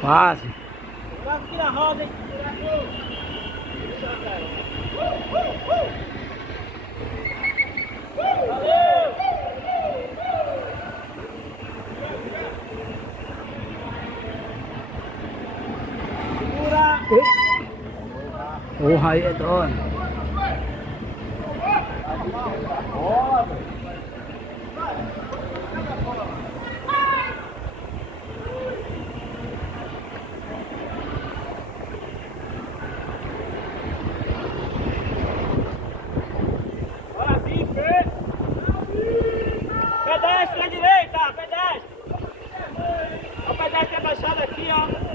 Quase. Vai aqui na roda, hein? Valeu! Segura! Porra, aí é doido. Bora, Zico! Pedestre à direita! Pedestre! O pedestre é baixado aqui, ó.